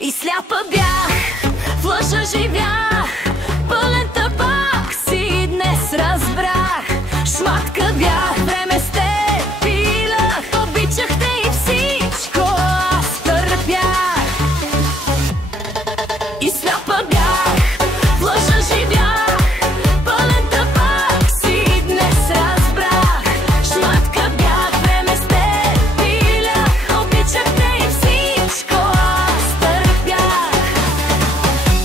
И сляпа бях, в лъжа живях, пълен табак си днес разбрах. Шматка бях, време с теб пилах, обичах те и всичко аз търпях. И сляпа бях, в лъжа живях, пълен табак си днес разбрах. Шматка бях, време с теб пилах, обичах те и всичко аз търпях.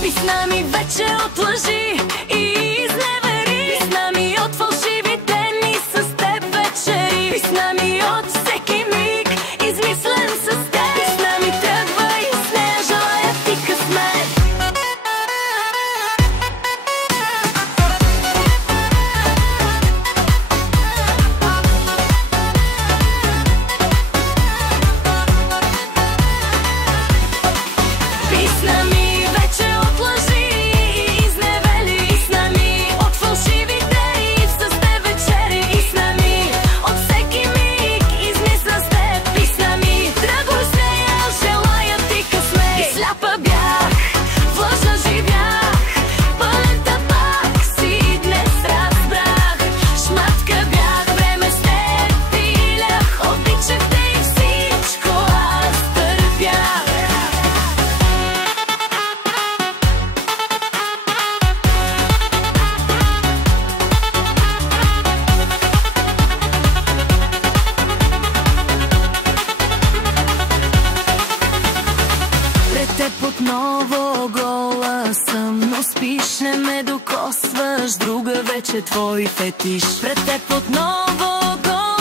Писна ми вече от лъжи и изневери, писна ми от фалшивите ми с теб вечери, писна ми от всеки миг измислен с теб, писна ми тръгва и с нея желая ти късмет. Писна ми вече от лъжи и изневели, писна ми от фалшивите и с теб вечери, писна ми от всеки миг измисля с теб, писна ми тръгвай с нея, желая ти късмет. И сляпа бях, в лъжа живях, пълен табак си днес разбрах. Шматка бях, време с теб пилях, обичах те и всичко аз търпях. Пред теб отново гола съм, но спиш, не ме докосваш, друга вече твой фетиш. Пред теб отново гола